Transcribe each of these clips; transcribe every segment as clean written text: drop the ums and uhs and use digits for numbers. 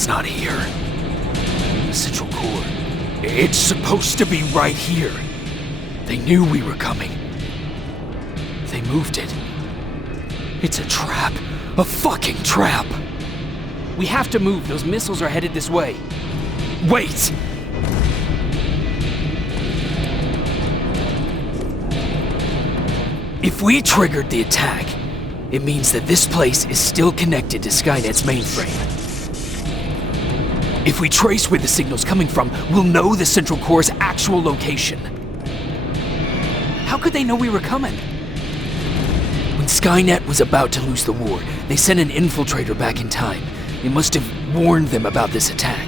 It's not here. The central core. It's supposed to be right here. They knew we were coming. They moved it. It's a trap. A fucking trap! We have to move. Those missiles are headed this way. Wait! If we triggered the attack, it means that this place is still connected to Skynet's mainframe. If we trace where the signal's coming from, we'll know the central core's actual location. How could they know we were coming? When Skynet was about to lose the war, they sent an infiltrator back in time. It must have warned them about this attack.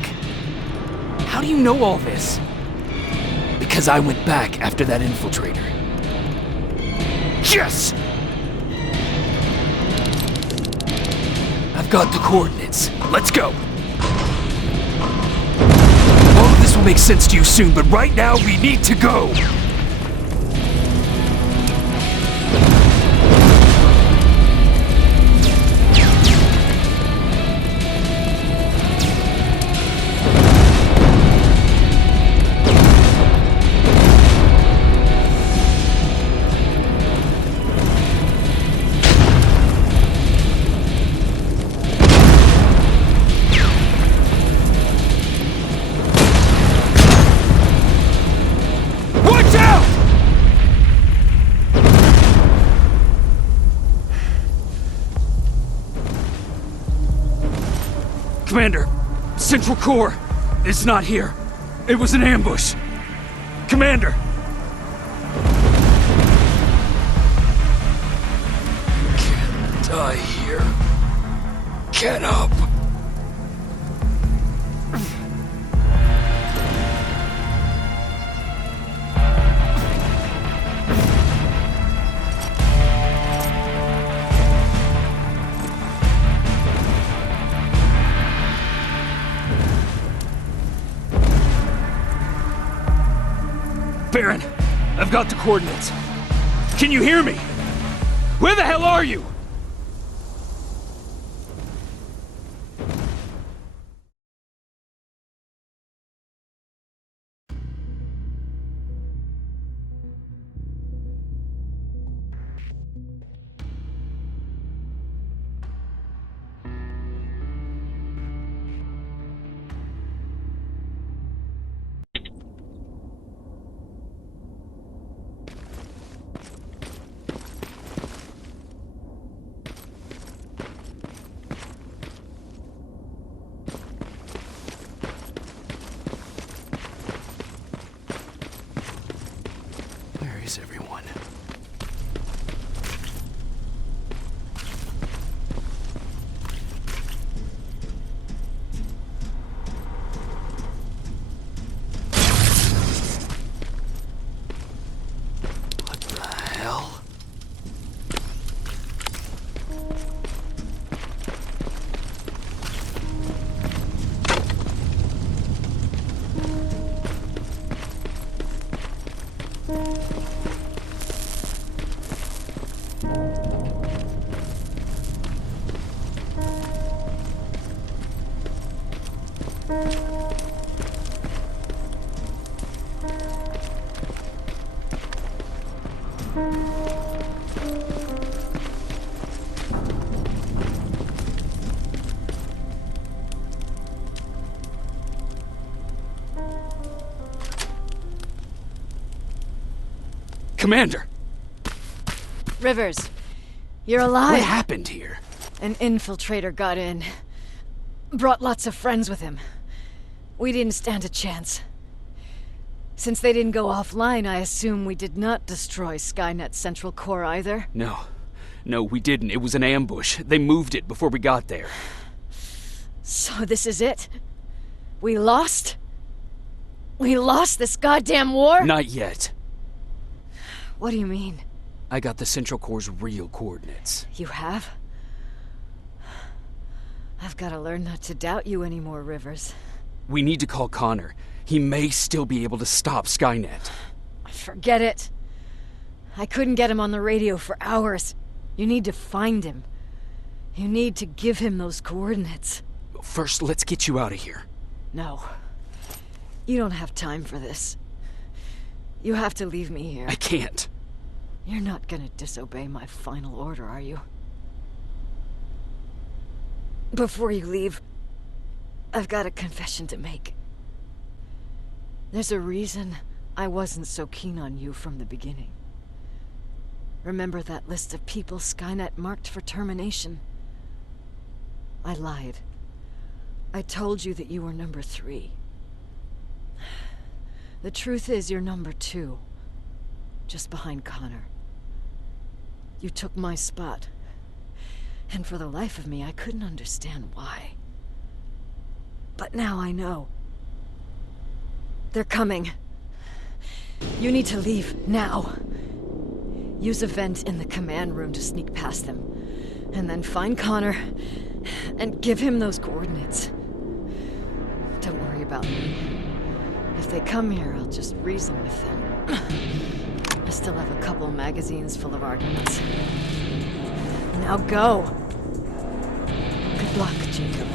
How do you know all this? Because I went back after that infiltrator. Yes! I've got the coordinates. Let's go! All of this will make sense to you soon, but right now we need to go! Commander, Central Core is not here. It was an ambush. Commander! Can't die here. Get up! Baron, I've got the coordinates. Can you hear me? Where the hell are you? Everyone. What the hell? Commander! Rivers, you're alive. What happened here? An infiltrator got in. Brought lots of friends with him. We didn't stand a chance. Since they didn't go offline, I assume we did not destroy Skynet's central core either? No, we didn't. It was an ambush. They moved it before we got there. So this is it? We lost? We lost this goddamn war? Not yet. What do you mean? I got the Central Core's real coordinates. You have? I've got to learn not to doubt you anymore, Rivers. We need to call Connor. He may still be able to stop Skynet. Forget it. I couldn't get him on the radio for hours. You need to find him. You need to give him those coordinates. First, let's get you out of here. No. You don't have time for this. You have to leave me here. I can't. You're not gonna disobey my final order, are you? Before you leave, I've got a confession to make. There's a reason I wasn't so keen on you from the beginning. Remember that list of people Skynet marked for termination? I lied. I told you that you were number 3. The truth is you're number 2, just behind Connor. You took my spot, and for the life of me, I couldn't understand why. But now I know. They're coming. You need to leave, now. Use a vent in the command room to sneak past them, and then find Connor, and give him those coordinates. Don't worry about me. If they come here, I'll just reason with them. I still have a couple magazines full of arguments. Now go! Good luck, Jacob.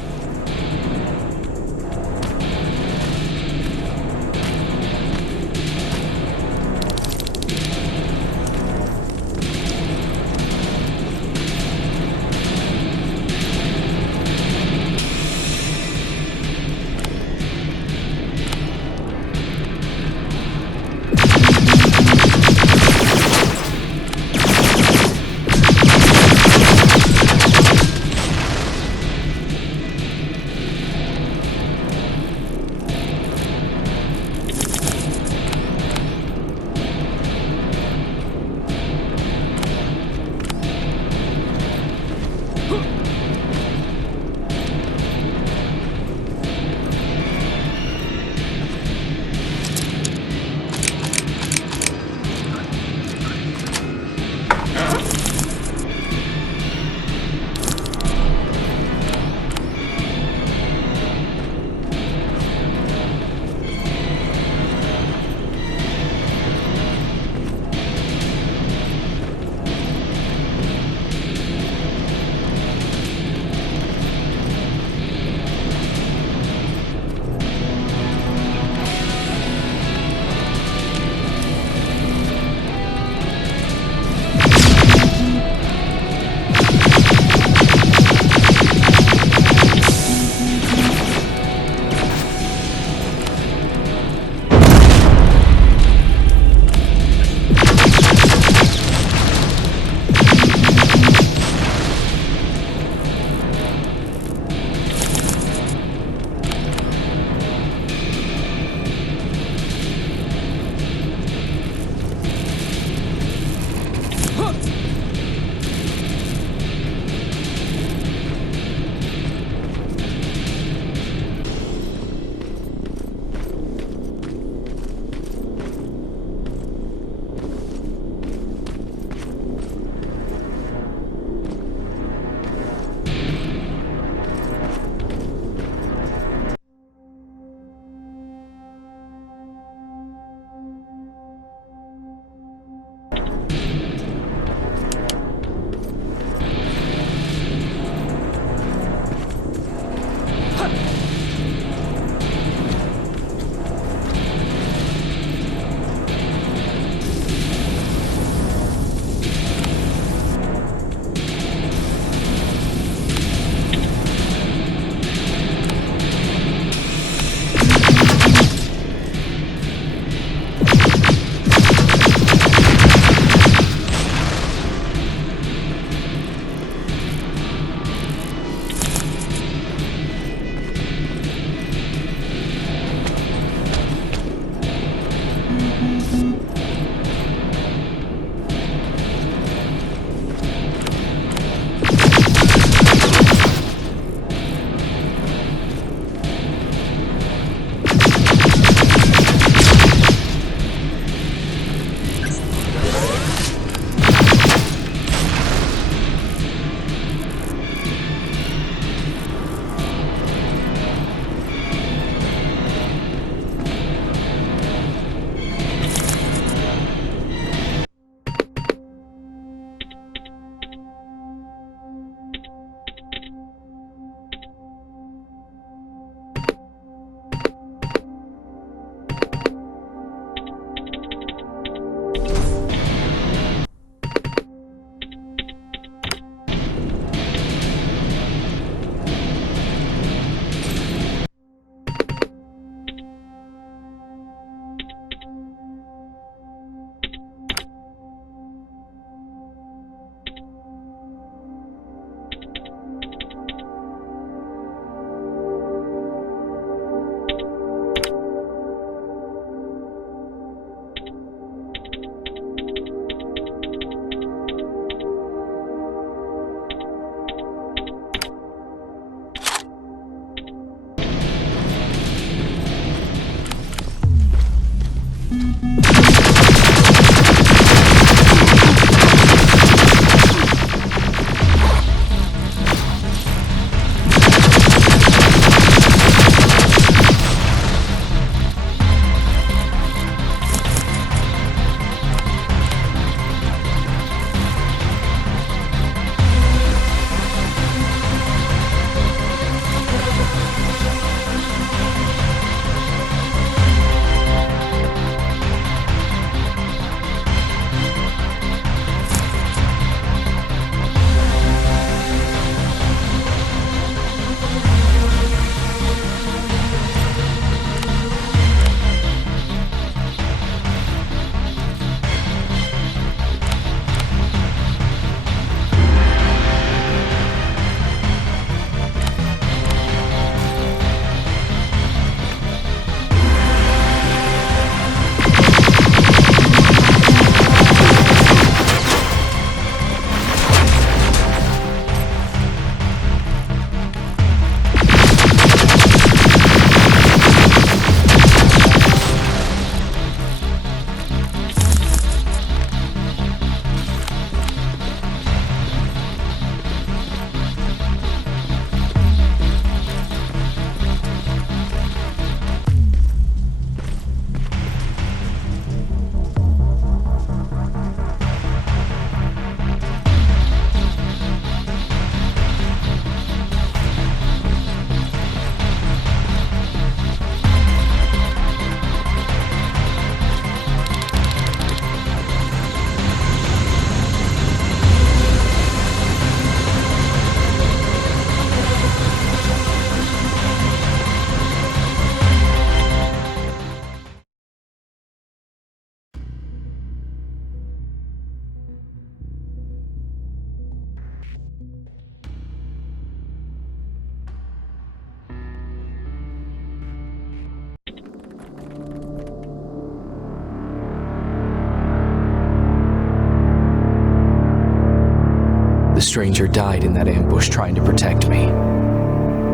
The stranger died in that ambush trying to protect me.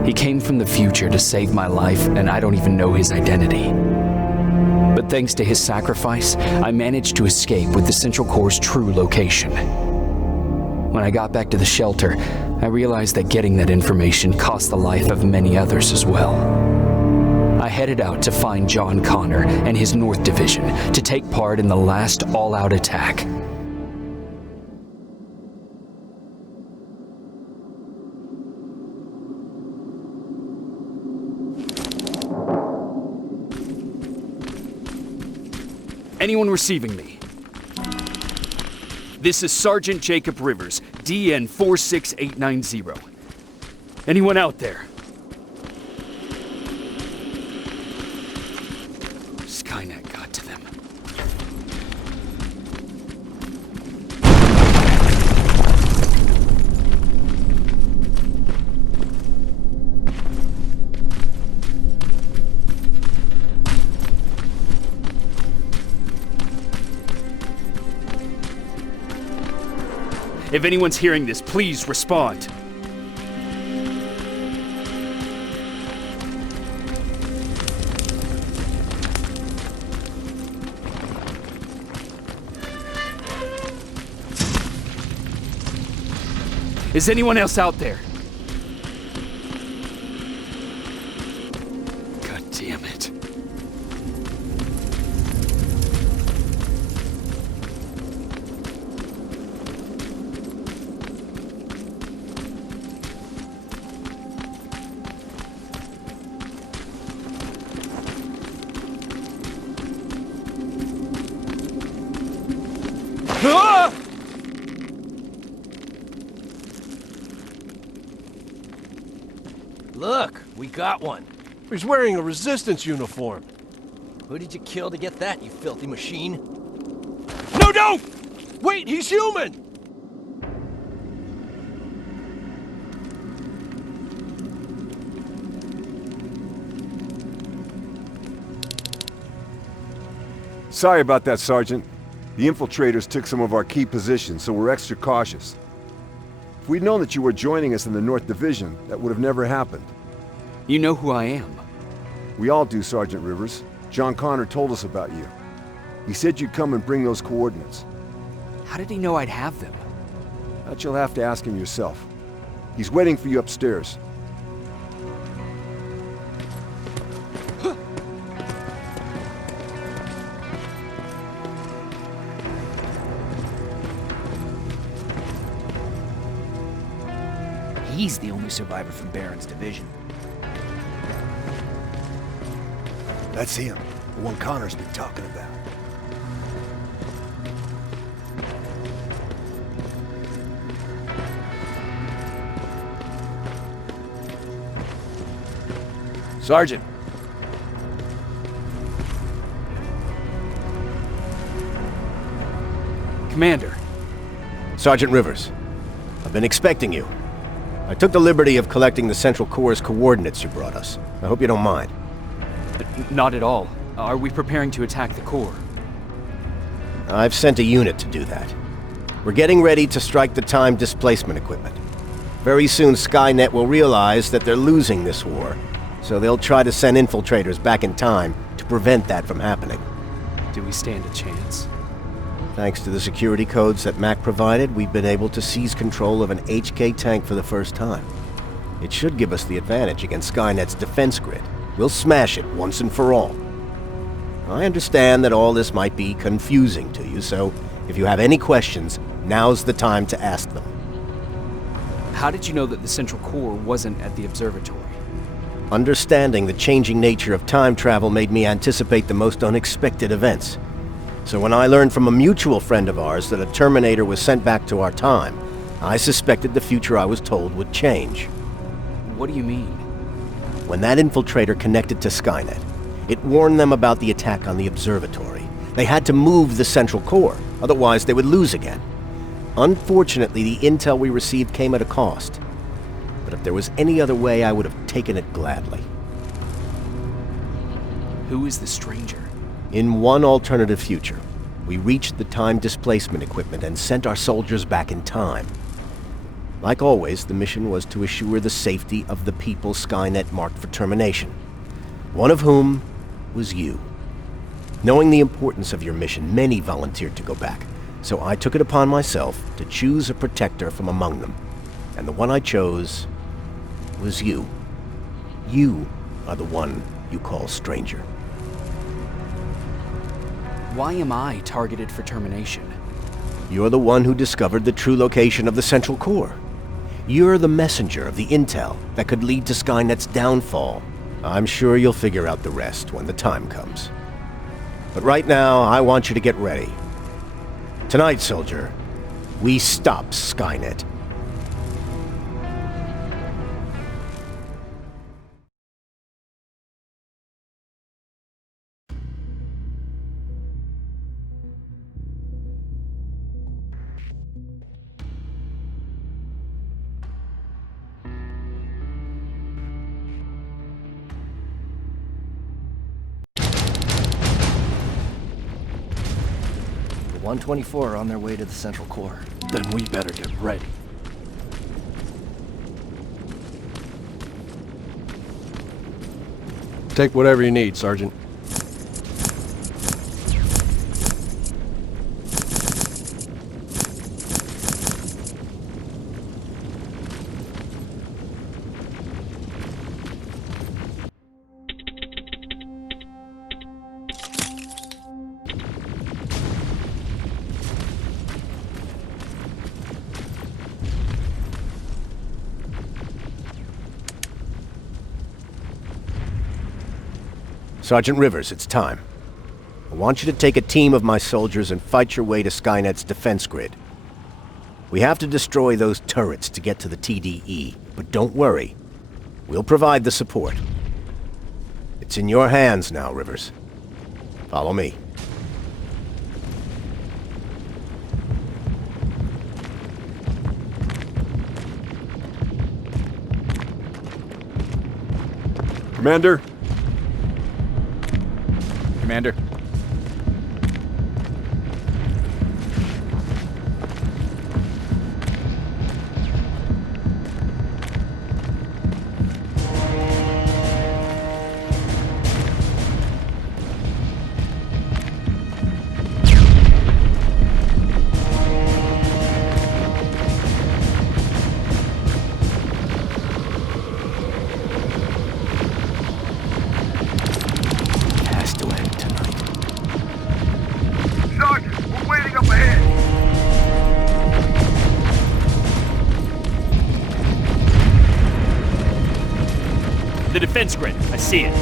He came from the future to save my life, and I don't even know his identity. But thanks to his sacrifice, I managed to escape with the Central Core's true location. When I got back to the shelter, I realized that getting that information cost the life of many others as well. I headed out to find John Connor and his North Division to take part in the last all-out attack. Anyone receiving me? This is Sergeant Jacob Rivers, DN 46890. Anyone out there? Skynet got to them. If anyone's hearing this, please respond. Is anyone else out there? God damn it. Look, we got one. He's wearing a resistance uniform. Who did you kill to get that, you filthy machine? No, no! Wait, he's human! Sorry about that, Sergeant. The infiltrators took some of our key positions, so we're extra cautious. If we'd known that you were joining us in the North Division, that would have never happened. You know who I am. We all do, Sergeant Rivers. John Connor told us about you. He said you'd come and bring those coordinates. How did he know I'd have them? That you'll have to ask him yourself. He's waiting for you upstairs. He's the only survivor from Baron's division. That's him, the one Connor's been talking about. Sergeant. Commander. Sergeant Rivers, I've been expecting you. I took the liberty of collecting the Central Core's coordinates you brought us. I hope you don't mind. Not at all. Are we preparing to attack the core? I've sent a unit to do that. We're getting ready to strike the time displacement equipment. Very soon Skynet will realize that they're losing this war, so they'll try to send infiltrators back in time to prevent that from happening. Do we stand a chance? Thanks to the security codes that Mac provided, we've been able to seize control of an HK tank for the first time. It should give us the advantage against Skynet's defense grid. We'll smash it once and for all. I understand that all this might be confusing to you, so if you have any questions, now's the time to ask them. How did you know that the Central Core wasn't at the observatory? Understanding the changing nature of time travel made me anticipate the most unexpected events. So when I learned from a mutual friend of ours that a Terminator was sent back to our time, I suspected the future I was told would change. What do you mean? When that infiltrator connected to Skynet, it warned them about the attack on the observatory. They had to move the Central Core, otherwise they would lose again. Unfortunately, the intel we received came at a cost. But if there was any other way, I would have taken it gladly. Who is the stranger? In one alternative future, we reached the time displacement equipment and sent our soldiers back in time. Like always, the mission was to assure the safety of the people Skynet marked for termination. One of whom was you. Knowing the importance of your mission, many volunteered to go back, so I took it upon myself to choose a protector from among them. And the one I chose was you. You are the one you call stranger. Why am I targeted for termination? You're the one who discovered the true location of the Central Core. You're the messenger of the intel that could lead to Skynet's downfall. I'm sure you'll figure out the rest when the time comes. But right now, I want you to get ready. Tonight, soldier, we stop Skynet. The 124 are on their way to the Central Core. Then we better get ready. Take whatever you need, Sergeant. Sergeant Rivers, it's time. I want you to take a team of my soldiers and fight your way to Skynet's defense grid. We have to destroy those turrets to get to the TDE, but don't worry. We'll provide the support. It's in your hands now, Rivers. Follow me. Commander? Commander. The defense grid. I see it.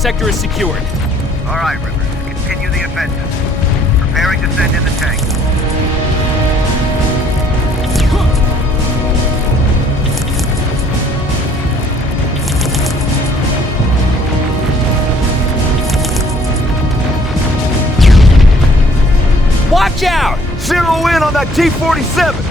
sector is secured. All right, Rivers. Continue the offensive. Preparing to send in the tank. Watch out! Zero in on that T-47!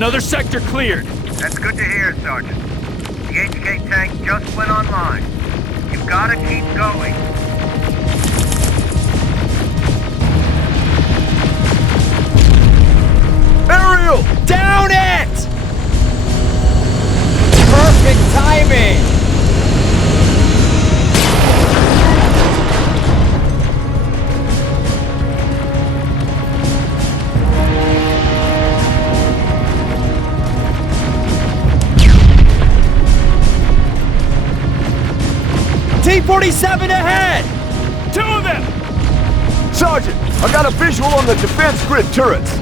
Another sector cleared. That's good to hear, Sergeant. The HK tank just went online. You've gotta keep going. Aerial! Down it! Perfect timing! T-47 ahead! Two of them! Sergeant, I got a visual on the defense grid turrets.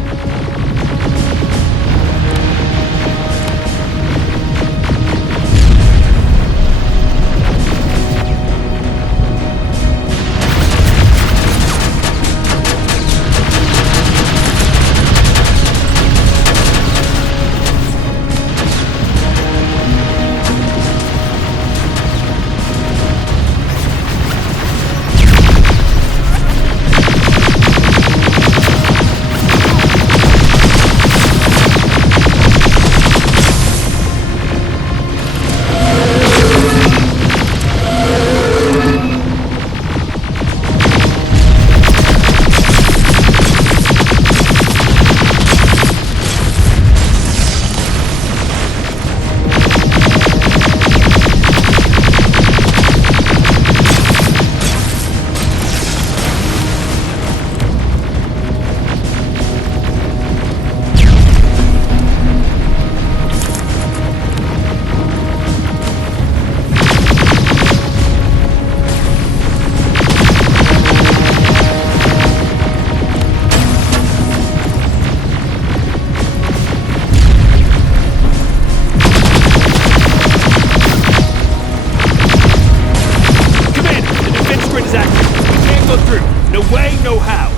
is active. We can't go through. No way, no how.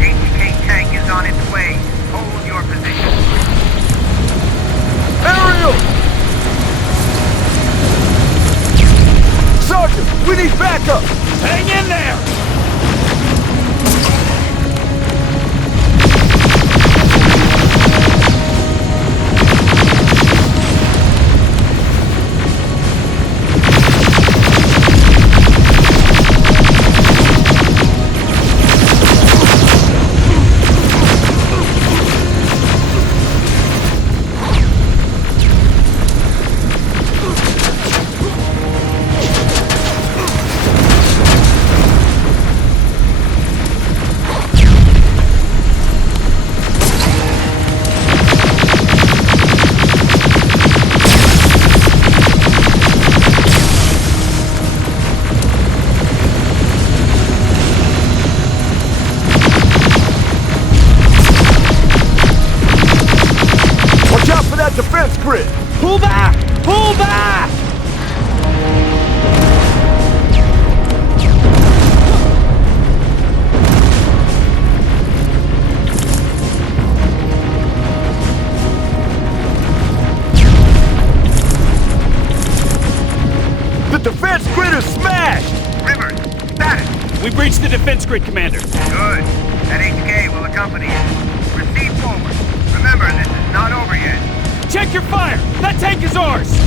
HK tank is on its way. Hold your position. Aerial! Sergeant, we need backup! Hang in there! Defense grid! Pull back! Pull back! The defense grid is smashed! Rivers, status. We breached the defense grid, Commander. Good. That HK will accompany you. Proceed forward. Remember, this is not over yet. Check your fire! That tank is ours!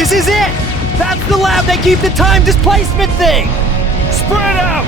This is it! That's the lab they keep the time displacement thing! Spread out!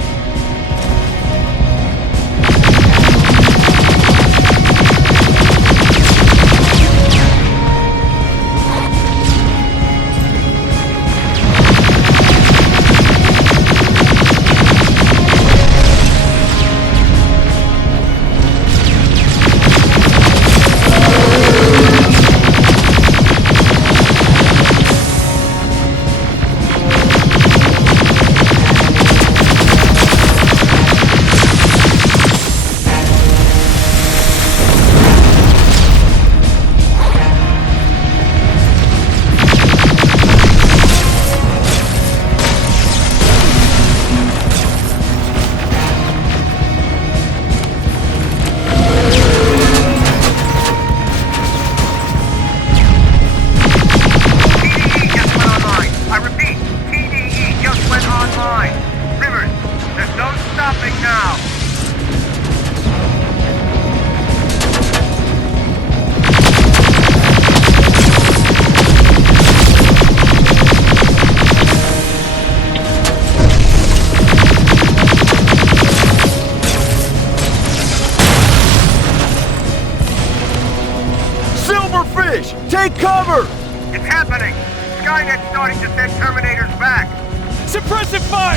Take cover! It's happening! Skynet's starting to send Terminators back! Suppressive fire!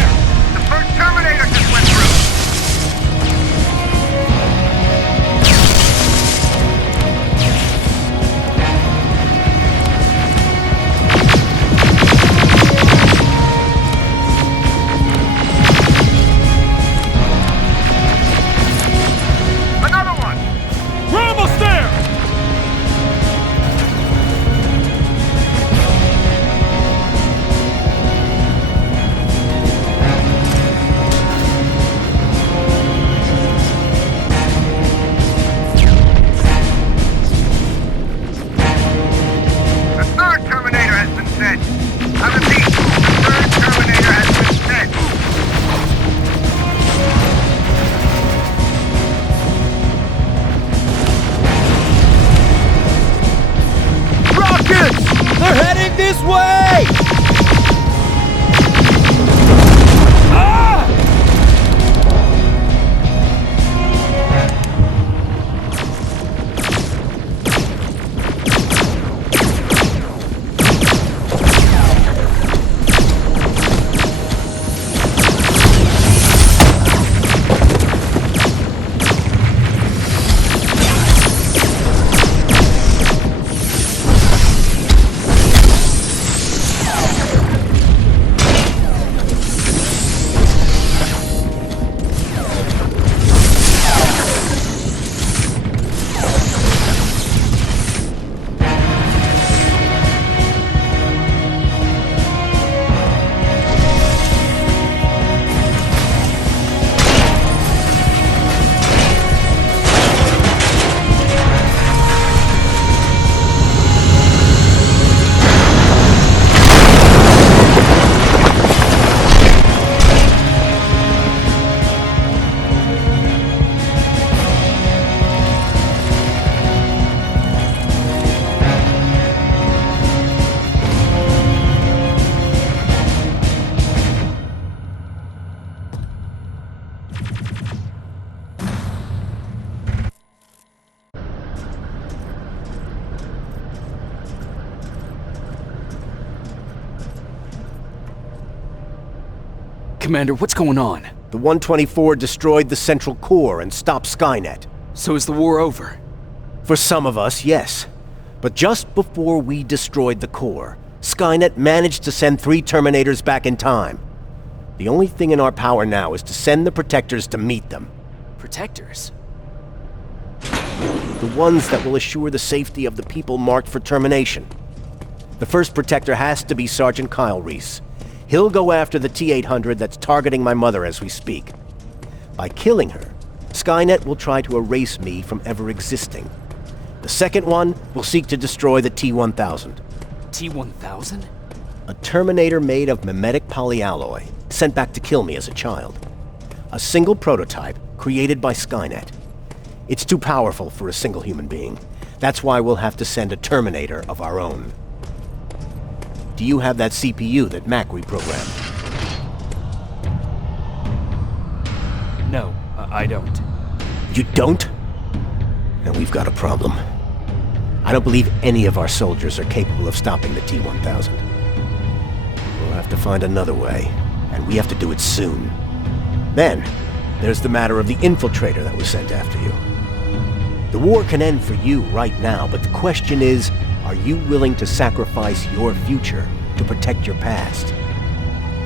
The first Terminator just went through! Another one! We're almost there! Commander, what's going on? The 124 destroyed the central core and stopped Skynet. So is the war over? For some of us, yes. But just before we destroyed the core, Skynet managed to send 3 Terminators back in time. The only thing in our power now is to send the Protectors to meet them. Protectors? The ones that will assure the safety of the people marked for termination. The first Protector has to be Sergeant Kyle Reese. He'll go after the T-800 that's targeting my mother as we speak. By killing her, Skynet will try to erase me from ever existing. The second one will seek to destroy the T-1000. T-1000? A Terminator made of mimetic polyalloy, sent back to kill me as a child. A single prototype created by Skynet. It's too powerful for a single human being. That's why we'll have to send a Terminator of our own. Do you have that CPU that Mac reprogrammed? No, I don't. You don't? Then we've got a problem. I don't believe any of our soldiers are capable of stopping the T-1000. We'll have to find another way, and we have to do it soon. Then, there's the matter of the infiltrator that was sent after you. The war can end for you right now, but the question is, are you willing to sacrifice your future to protect your past?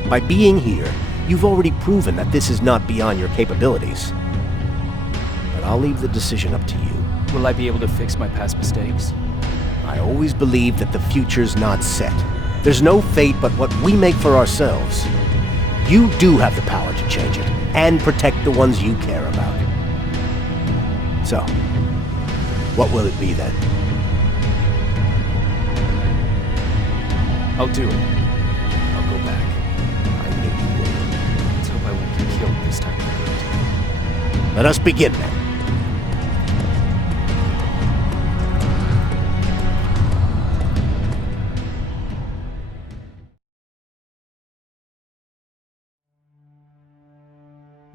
By being here, you've already proven that this is not beyond your capabilities. But I'll leave the decision up to you. Will I be able to fix my past mistakes? I always believe that the future's not set. There's no fate but what we make for ourselves. You do have the power to change it, and protect the ones you care about. So, what will it be then? I'll do it. I'll go back. I knew you would. Let's hope I won't get killed this time around. Let us begin then.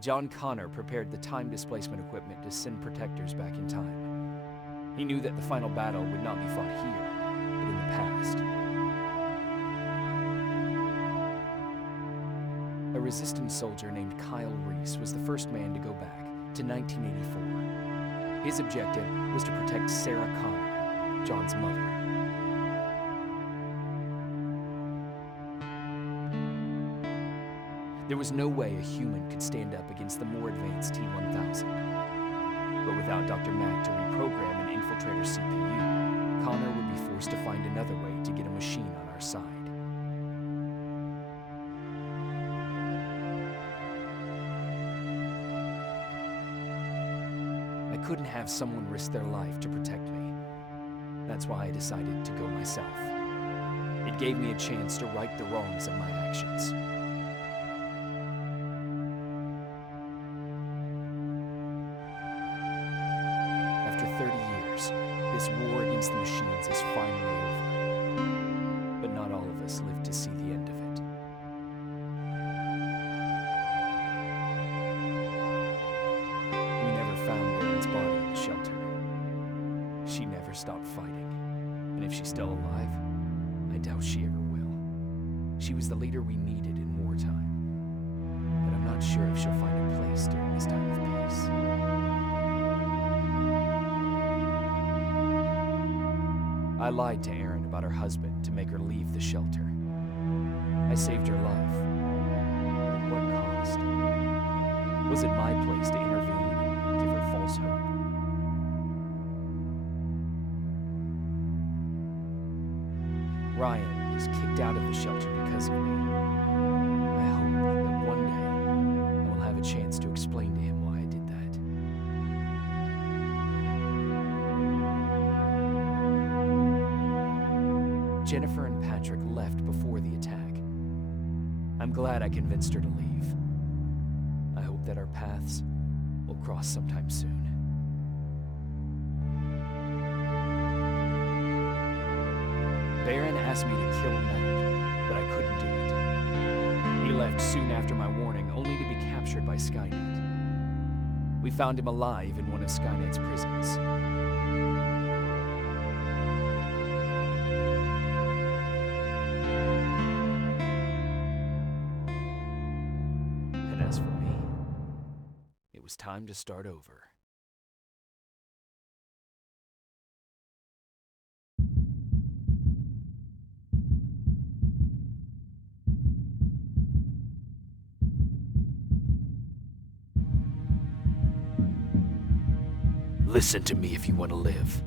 John Connor prepared the time displacement equipment to send protectors back in time. He knew that the final battle would not be fought here, but in the past. A resistance soldier named Kyle Reese was the first man to go back to 1984. His objective was to protect Sarah Connor, John's mother. There was no way a human could stand up against the more advanced T-1000. But without Dr. Mack to reprogram an infiltrator CPU, Connor would be forced to find another way to get a machine on our side. I couldn't have someone risk their life to protect me. That's why I decided to go myself. It gave me a chance to right the wrongs of my actions. After 30 years, this war against the machines is finally over. But not all of us lived to see the end of it. We never found Baron's body in the shelter. She never stopped fighting. And if she's still alive, I doubt she ever will. She was the leader we needed in wartime. But I'm not sure if she'll find a place during this time of peace. I lied to Erin about her husband to make her leave the shelter. I saved her life. But at what cost? Was it my place to intervene and give her false hope? Ryan was kicked out of the shelter because of me. I hope that one day I will have a chance to explain to him why I did that. Jennifer and Patrick left before the attack. I'm glad I convinced her to leave. I hope that our paths will cross sometime soon. Baron asked me to kill Mac, but I couldn't do it. He left soon after my warning, only to be captured by Skynet. We found him alive in one of Skynet's prisons. And as for me, it was time to start over. Listen to me if you want to live.